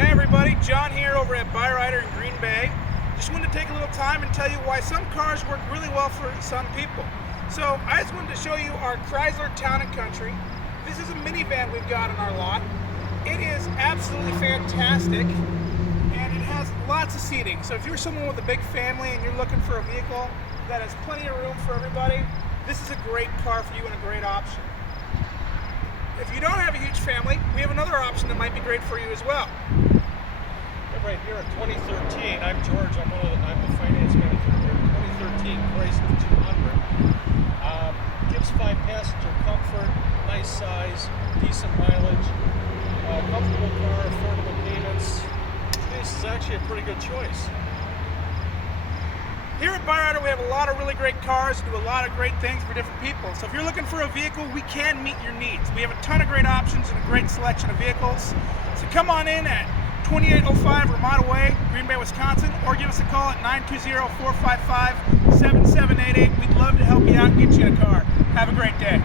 Hey everybody, John here over at Byrider in Green Bay. Just wanted to take a little time and tell you why some cars work really well for some people. So I just wanted to show you our Chrysler Town & Country. This is a minivan we've got on our lot. It is absolutely fantastic and it has lots of seating. So if you're someone with a big family and you're looking for a vehicle that has plenty of room for everybody, this is a great car for you and a great option. If you don't have a huge family, we have another option that might be great for you as well. Right here in 2013, I'm George. I'm the finance manager here. 2013 Chrysler 200 gives 5-passenger comfort, nice size, decent mileage, comfortable car, affordable payments. This is actually a pretty good choice. Here at Byrider, we have a lot of really great cars and do a lot of great things for different people. So if you're looking for a vehicle, we can meet your needs. We have a ton of great options and a great selection of vehicles. So come on in at 2805 Ramada Way, Green Bay, Wisconsin, or give us a call at 920-455-7788. We'd love to help you out and get you in a car. Have a great day.